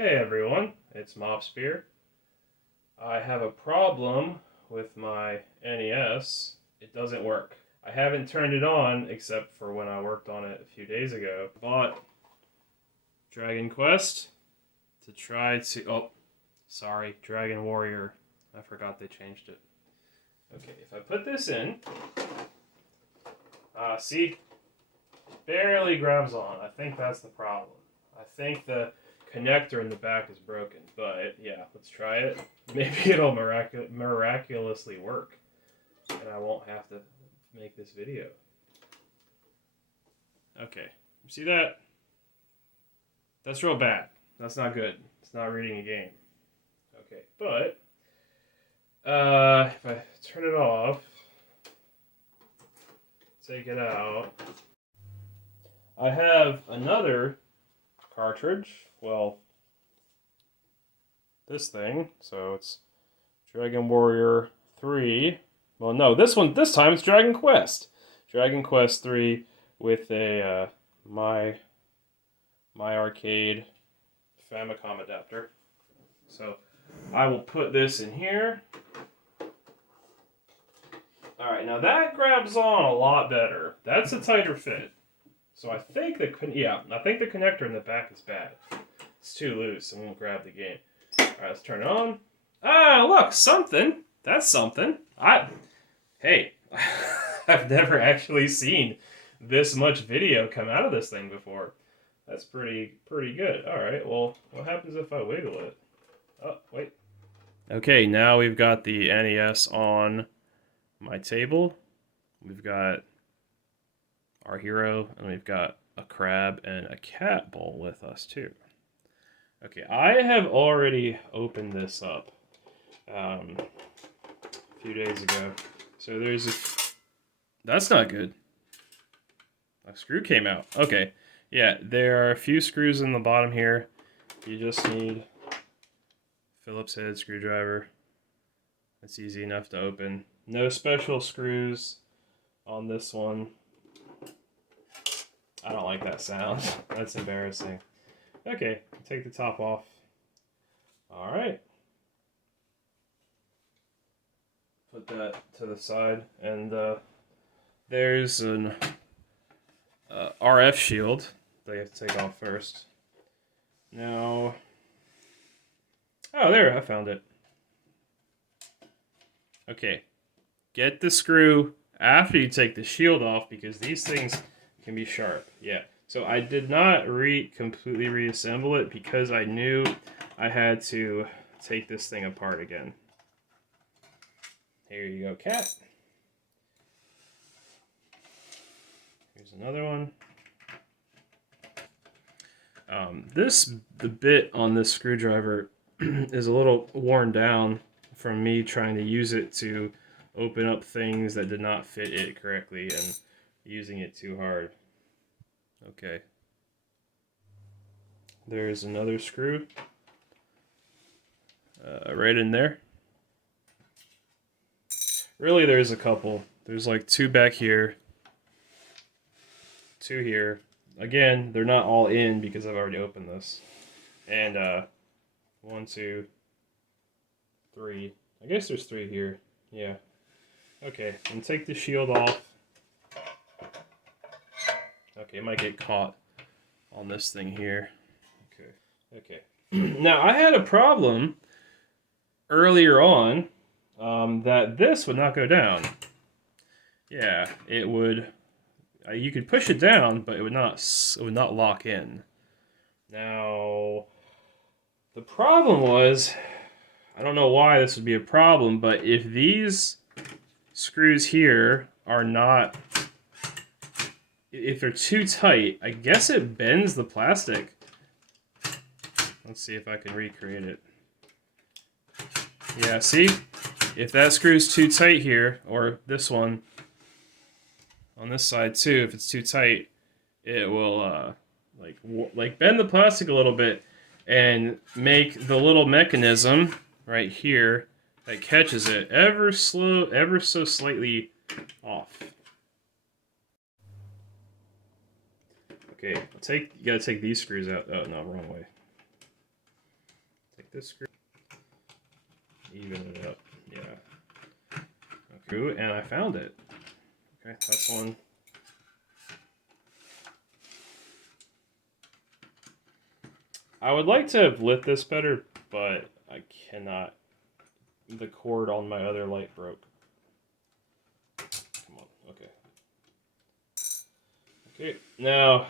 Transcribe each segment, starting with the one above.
Hey everyone, it's Mopspear. I have a problem with my NES. It doesn't work. I haven't turned it on except for when I worked on it a few days ago. Bought Dragon Quest to try to... Oh, sorry, Dragon Warrior. I forgot they changed it. Okay, if I put this in... see? Barely grabs on. I think that's the problem. I think the connector in the back is broken, but yeah, let's try it. Maybe it'll miraculously work, and I won't have to make this video. Okay, you see that? That's real bad. That's not good. It's not reading a game. Okay, but if I turn it off, take it out, I have another cartridge. Well, this thing. So it's Dragon Warrior 3. Well, no, this time it's Dragon Quest. Dragon Quest 3 with a my Arcade Famicom adapter. So I will put this in here. Alright, now that grabs on a lot better. That's a tighter fit. So I think the connector in the back is bad. It's too loose. I won't grab the game. Alright, let's turn it on. Ah, look, something. That's something. Hey, I've never actually seen this much video come out of this thing before. That's pretty good. Alright, well, what happens if I wiggle it? Oh, wait. Okay, now we've got the NES on my table. We've got our hero, and we've got a crab and a cat bowl with us too. Okay, I have already opened this up a few days ago. So there's that's not good. A screw came out. Okay, yeah, there are a few screws in the bottom here. You just need Phillips head screwdriver. It's easy enough to open. No special screws on this one. I don't like that sound. That's embarrassing. Okay, take the top off. Alright. Put that to the side. And there's an RF shield that you have to take off first. Now... Oh, there, I found it. Okay. Get the screw after you take the shield off because these things can be sharp. Yeah. So I did not completely reassemble it because I knew I had to take this thing apart again. Here you go, cat. Here's another one. The bit on this screwdriver is a little worn down from me trying to use it to open up things that did not fit it correctly and using it too hard. Okay. There's another screw right in there. Really, there's a couple. There's like two back here, two here. Again, they're not all in because I've already opened this. And 1, 2, 3. I guess there's 3 here. Yeah. Okay, and take the shield off. Okay, it might get caught on this thing here. Okay. Now, I had a problem earlier on that this would not go down. Yeah, it would. You could push it down, but it would not lock in. Now, the problem was, I don't know why this would be a problem, but if these screws here are not, if they're too tight, I guess it bends the plastic. Let's see if I can recreate it. Yeah, see? If that screw's too tight here, or this one, on this side too, if it's too tight, it will like bend the plastic a little bit and make the little mechanism right here that catches it ever so slightly off. Okay, you gotta take these screws out. Oh no, wrong way. Take this screw, even it up. Yeah. Okay, and I found it. Okay, that's one. I would like to have lit this better, but I cannot. The cord on my other light broke. Come on, okay. Okay, now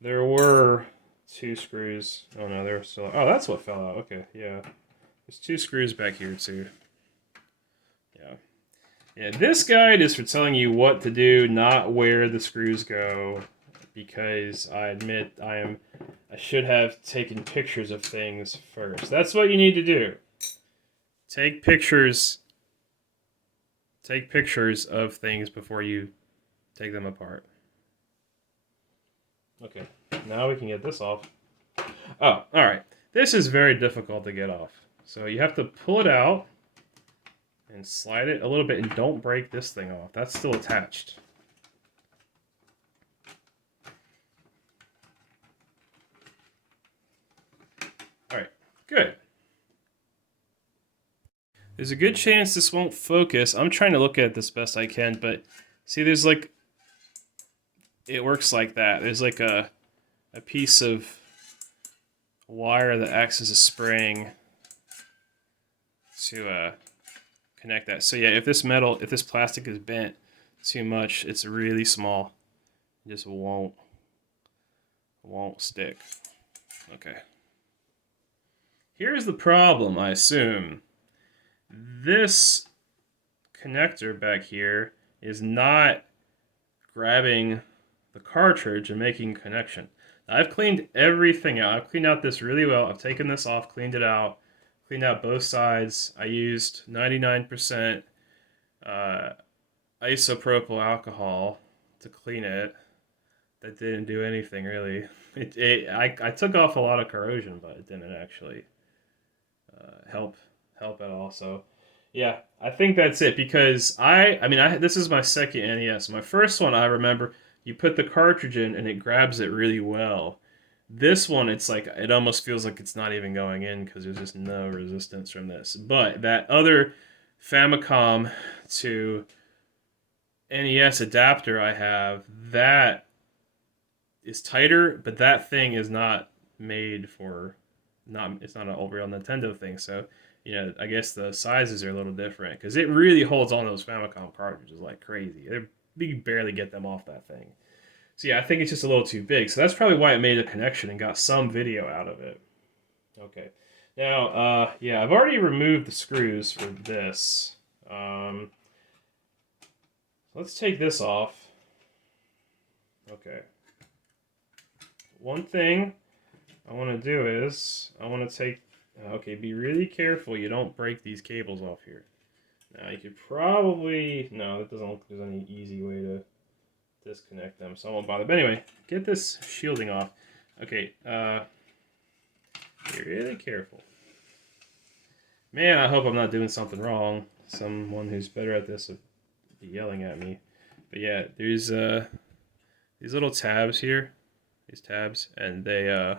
there were 2 screws. Oh no, they're still. Oh, that's what fell out. Okay, yeah. There's 2 screws back here too. Yeah. Yeah, this guide is for telling you what to do, not where the screws go. Because I admit I should have taken pictures of things first. That's what you need to do. Take pictures of things before you take them apart. Okay, now we can get this off. Oh, alright. This is very difficult to get off. So you have to pull it out and slide it a little bit and don't break this thing off. That's still attached. Alright, good. There's a good chance this won't focus. I'm trying to look at it as best I can, but see, there's like, it works like that. There's like a piece of wire that acts as a spring to connect that. So yeah, if this plastic is bent too much, it's really small. It just won't stick. Okay. Here's the problem, I assume. This connector back here is not grabbing the cartridge and making a connection. Now, I've cleaned everything out. I've cleaned out this really well. I've taken this off, cleaned it out, cleaned out both sides. I used 99% isopropyl alcohol to clean it. That didn't do anything really. I took off a lot of corrosion, but it didn't actually help at all. So yeah, I think that's it, because this is my second NES. My first one, I remember you put the cartridge in and it grabs it really well. This one, it's like, it almost feels like it's not even going in because there's just no resistance from this. But that other Famicom to NES adapter I have, that is tighter, but that thing is not made for, it's not an old real Nintendo thing. So, you know, I guess the sizes are a little different, because it really holds on those Famicom cartridges like crazy. You barely get them off that thing. So yeah, I think it's just a little too big. So that's probably why it made a connection and got some video out of it. Okay. Now, yeah, I've already removed the screws for this. Let's take this off. Okay. One thing I want to do is, I want to take, okay, be really careful you don't break these cables off here. Now, you could probably, no, that doesn't look like there's any easy way to disconnect them, so I won't bother. But anyway, get this shielding off. Okay, be really careful. Man, I hope I'm not doing something wrong. Someone who's better at this would be yelling at me. But yeah, there's these little tabs here, these tabs, and they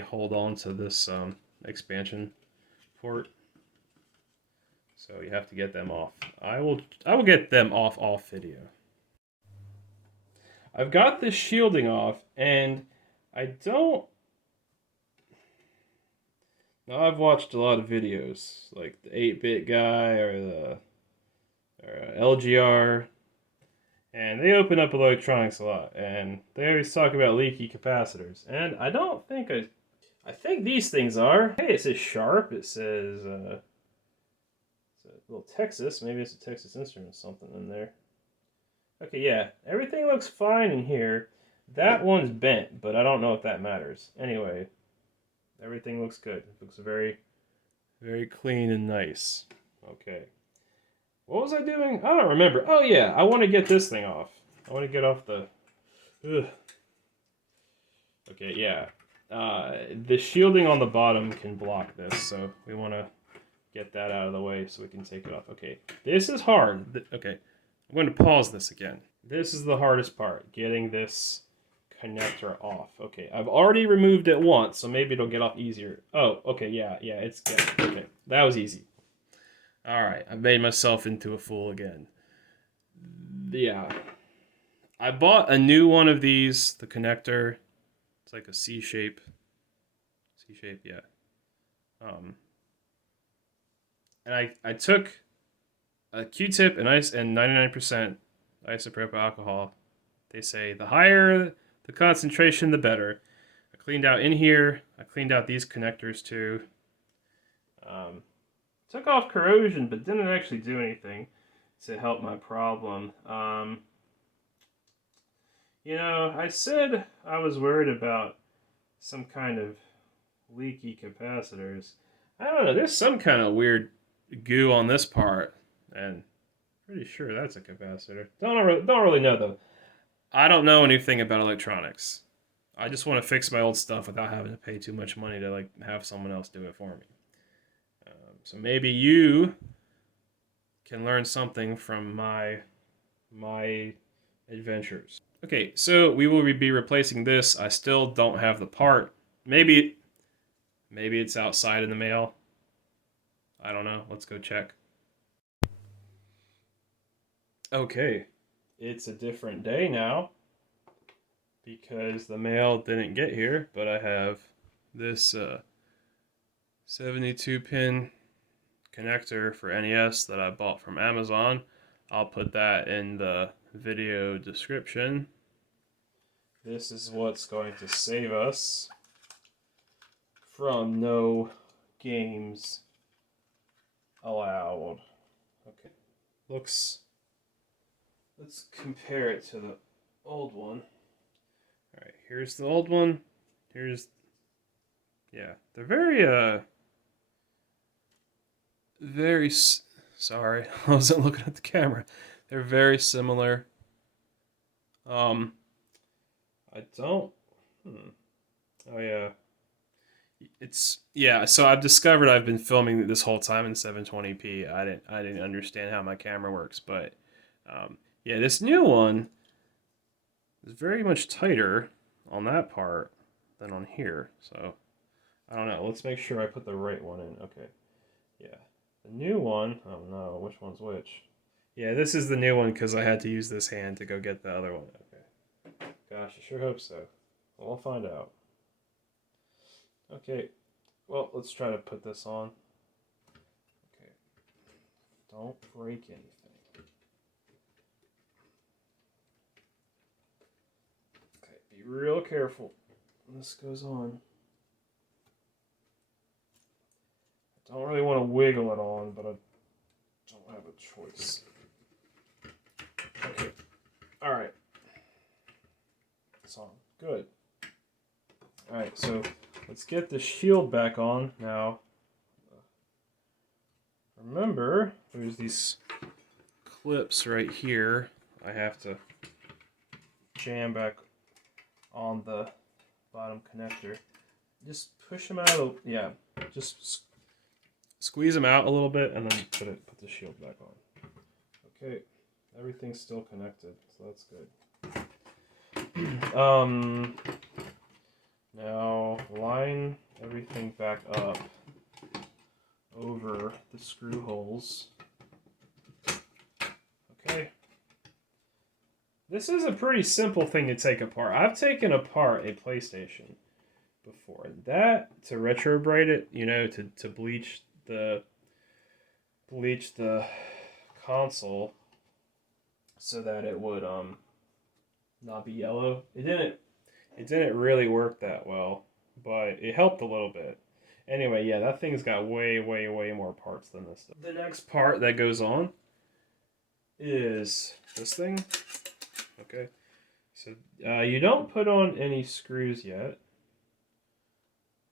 hold on to this expansion port. So you have to get them off. I will get them off video. I've got this shielding off, and I don't. Now, I've watched a lot of videos, like the 8-bit guy or LGR, and they open up electronics a lot, and they always talk about leaky capacitors. And I don't think I think these things are. Hey, it says Sharp. It says little Texas. Maybe it's a Texas Instruments something in there. Okay, yeah, everything looks fine in here. That one's bent, but I don't know if that matters. Anyway, everything looks good. It looks very, very clean and nice. Okay. What was I doing? I don't remember. Oh yeah, I want to get this thing off. I want to get off the... Ugh. Okay, yeah. The shielding on the bottom can block this, so we want to get that out of the way so we can take it off. Okay, this is hard. Okay, I'm going to pause this again. This is the hardest part, getting this connector off. Okay, I've already removed it once, so maybe it'll get off easier. Oh, okay, yeah, it's good. Okay, that was easy. All right, I've made myself into a fool again. Yeah, I bought a new one of these, the connector. It's like a C shape. C shape, yeah. And I took a Q-tip and 99% isopropyl alcohol. They say the higher the concentration, the better. I cleaned out in here. I cleaned out these connectors too. Took off corrosion, but didn't actually do anything to help my problem. You know, I said I was worried about some kind of leaky capacitors. I don't know. There's some kind of weird goo on this part, and pretty sure that's a capacitor. Don't really know though. I don't know anything about electronics. I just want to fix my old stuff without having to pay too much money to like have someone else do it for me. So maybe you can learn something from my adventures. Okay, so we will be replacing this. I still don't have the part. Maybe it's outside in the mail. I don't know. Let's go check. Okay, it's a different day now because the mail didn't get here, but I have this 72 pin connector for NES that I bought from Amazon. I'll put that in the video description. This is what's going to save us from no games allowed. Okay, let's compare it to the old one. All right, here's the old one. Yeah, they're very, sorry, I wasn't looking at the camera. They're very similar. I don't, oh yeah. So I've discovered I've been filming this whole time in 720p. I didn't understand how my camera works, but yeah, this new one is very much tighter on that part than on here. So I don't know. Let's make sure I put the right one in. Okay. Yeah. The new one, oh no, which one's which? Yeah, this is the new one because I had to use this hand to go get the other one. Okay. Gosh, I sure hope so. Well, we'll find out. Okay, well, let's try to put this on. Okay, don't break anything. Okay, be real careful when this goes on. I don't really want to wiggle it on, but I don't have a choice. Okay, alright. It's on. Good. Alright, so let's get the shield back on now. Remember, there's these clips right here. I have to jam back on the bottom connector. Just push them out. Yeah, just squeeze them out a little bit, and then put the shield back on. Okay, everything's still connected, so that's good. Now line everything back up over the screw holes. Okay. This is a pretty simple thing to take apart. I've taken apart a PlayStation before. That, to retrobrite it, you know, to bleach the console so that it would not be yellow. It didn't really work that well, but it helped a little bit. Anyway, yeah, that thing's got way more parts than this stuff. The next part that goes on is this thing. Okay, so you don't put on any screws yet.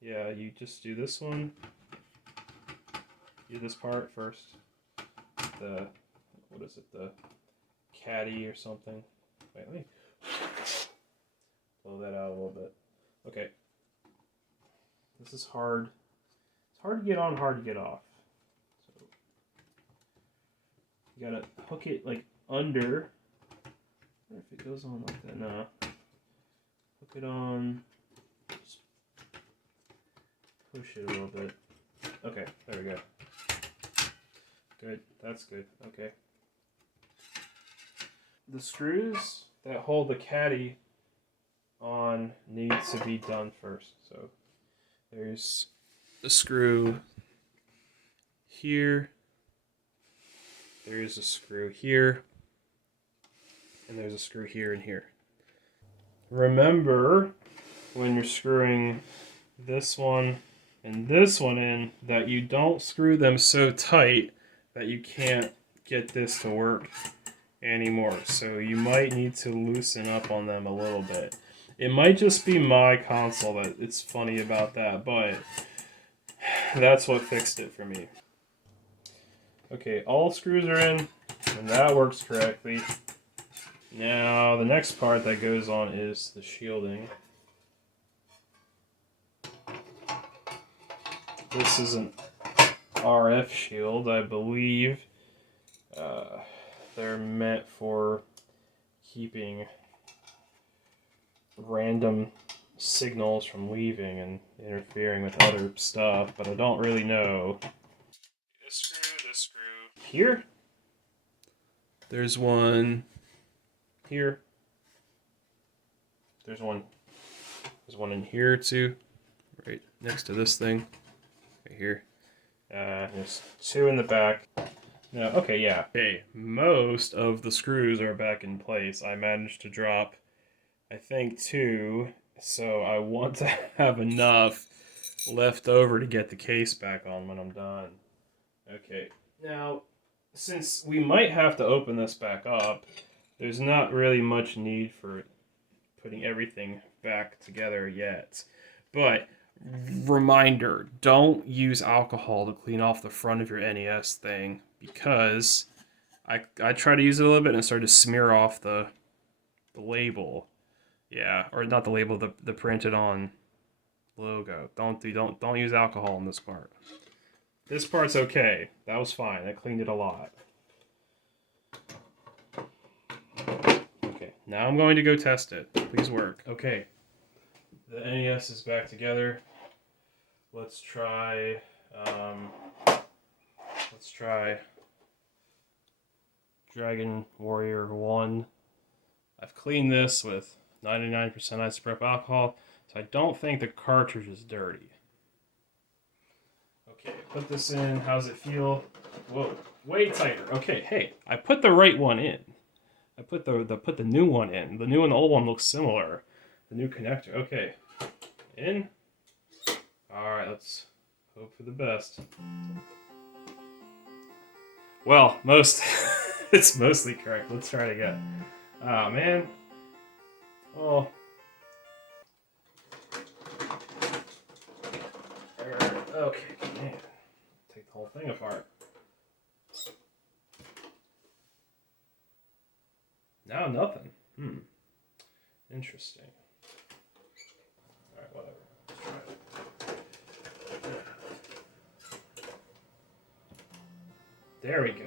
Yeah, you just do this one. Do this part first. The, what is it, the caddy or something. Wait, let me blow that out a little bit. Okay. This is hard. It's hard to get on, hard to get off. So you gotta hook it like under. I wonder if it goes on like that. No. Get on. Just push it a little bit. Okay, there we go. Good, that's good. Okay. The screws that hold the caddy on need to be done first. So there's a screw here. There's a screw here. And there's a screw here and here. Remember, when you're screwing this one and this one in, that you don't screw them so tight that you can't get this to work anymore. So you might need to loosen up on them a little bit. It might just be my console that it's funny about that, but that's what fixed it for me. Okay, all screws are in, and that works correctly. Now, the next part that goes on is the shielding. This is an RF shield, I believe. They're meant for keeping random signals from leaving and interfering with other stuff, but I don't really know. This screw. Here. There's one here. There's one in here too, right next to this thing, right here. There's two in the back. No, okay, yeah. Okay, most of the screws are back in place. I managed to drop, I think, 2, so I want to have enough left over to get the case back on when I'm done. Okay, now, since we might have to open this back up, there's not really much need for putting everything back together yet. But, reminder, don't use alcohol to clean off the front of your NES thing, because I tried to use it a little bit and it started to smear off the label. Yeah, or not the label, the printed on logo. Don't use alcohol in this part. This part's okay. That was fine. I cleaned it a lot. Okay, now I'm going to go test it. Please work. Okay, the NES is back together. Let's try Dragon Warrior 1. I've cleaned this with 99% isopropyl alcohol, so I don't think the cartridge is dirty. Okay, put this in. How's it feel? Whoa, way tighter. Okay, hey, I put the right one in. I put the new one in. The new and the old one looks similar. The new connector. Okay, in. All right, let's hope for the best. Well, it's mostly correct. Let's try it again. Oh man. Oh. Okay, man. Take the whole thing apart. Now nothing. Interesting. Alright, whatever. Let's try it. There we go.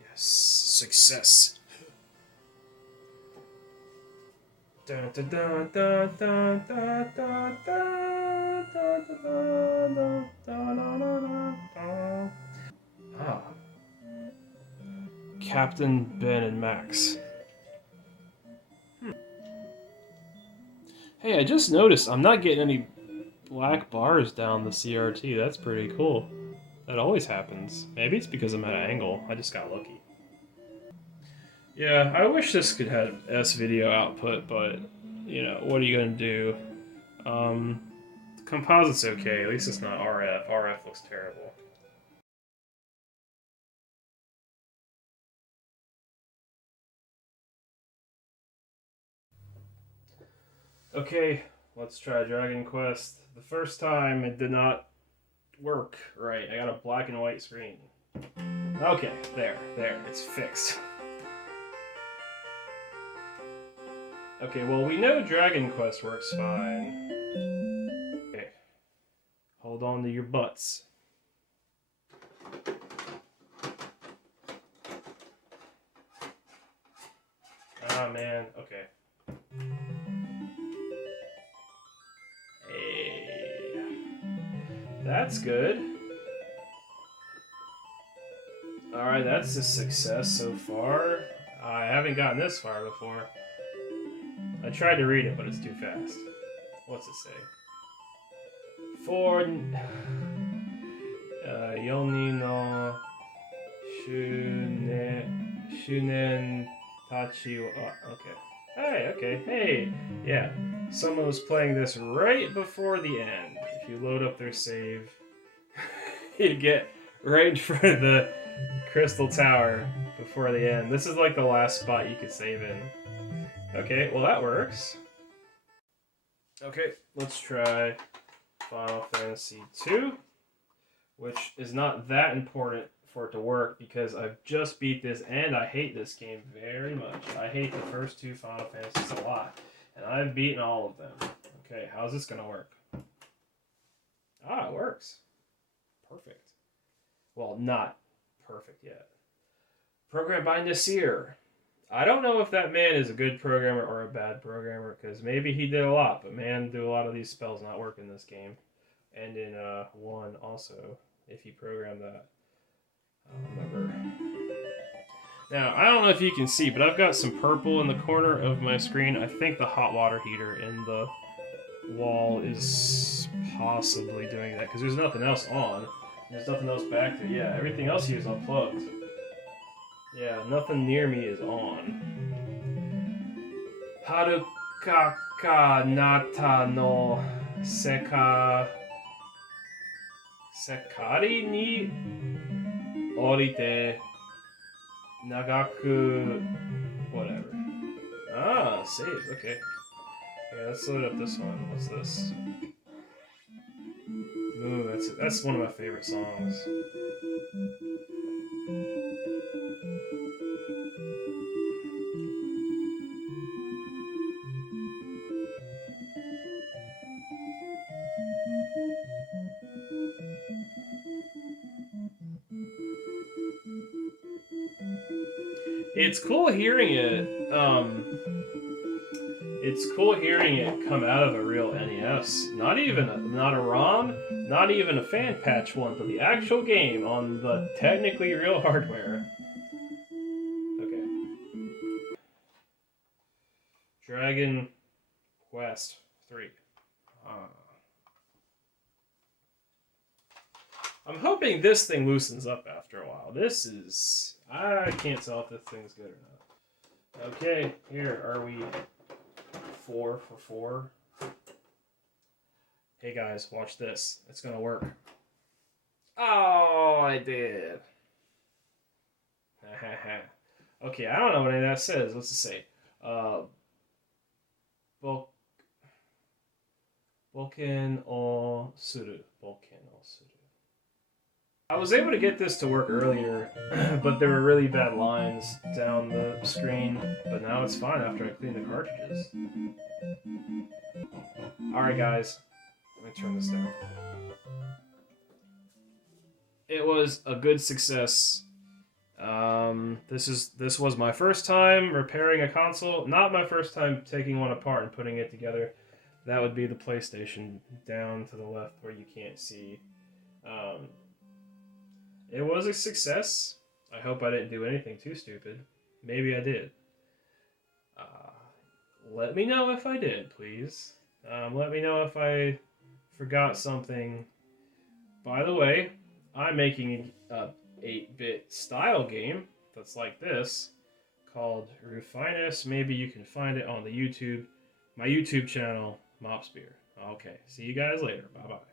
Yes, success. Ah, Captain, Ben, and Max. Hey, I just noticed I'm not getting any black bars down the CRT. That's pretty cool. That always happens. Maybe it's because I'm at an angle. I just got lucky. Yeah, I wish this could have S-video output, but, you know, what are you going to do? Composite's okay. At least it's not RF. RF looks terrible. Okay, let's try Dragon Quest. The first time it did not work right. I got a black and white screen. Okay, there, it's fixed. Okay, well, we know Dragon Quest works fine. Okay, hold on to your butts. man. Okay. Hey. That's good. Alright, that's a success so far. I haven't gotten this far before. I tried to read it, but it's too fast. What's it say? For Yoni no Shunen Tachi. Okay. Hey, okay. Hey. Yeah. Someone was playing this right before the end. If you load up their save, you get right in front of the Crystal Tower before the end. This is like the last spot you could save in. Okay, well that works. Okay, let's try Final Fantasy II, which is not that important for it to work because I've just beat this and I hate this game very much. I hate the first two Final Fantasies a lot, and I've beaten all of them. Okay, how's this gonna work? Ah, it works. Perfect. Well, not perfect yet. Programmed by Nasir. I don't know if that man is a good programmer or a bad programmer, because maybe he did a lot, but man, do a lot of these spells not work in this game. And in 1 also, if he programmed that. I don't remember. Now, I don't know if you can see, but I've got some purple in the corner of my screen. I think the hot water heater in the wall is possibly doing that, because there's nothing else on. There's nothing else back there. Yeah, everything else here is unplugged. Yeah, nothing near me is on. Harukaka nata no sekari ni orite nagaku whatever. Ah, saves, okay. Yeah, let's load up this one. What's this? Ooh, that's one of my favorite songs. It's cool hearing it. It's cool hearing it come out of a real NES. Not a ROM, not even a fan patch one, but the actual game on the technically real hardware. Okay. Dragon Quest 3. I'm hoping this thing loosens up after a while. This is... I can't tell if this thing's good or not. Okay, here are we. 4 for 4. Hey guys, watch this. It's gonna work. Oh, I did. Okay, I don't know what any of that says. What's it say? Boken o suru. Boken o suru. I was able to get this to work earlier, but there were really bad lines down the screen, but now it's fine after I clean the cartridges. Alright guys, let me turn this down. It was a good success. This was my first time repairing a console, not my first time taking one apart and putting it together. That would be the PlayStation down to the left where you can't see. It was a success. I hope I didn't do anything too stupid. Maybe I did. Let me know if I did, please. Let me know if I forgot something. By the way, I'm making a 8-bit style game that's like this, called Rufinus. Maybe you can find it on my YouTube channel, Mopspear. Okay, see you guys later. Bye-bye.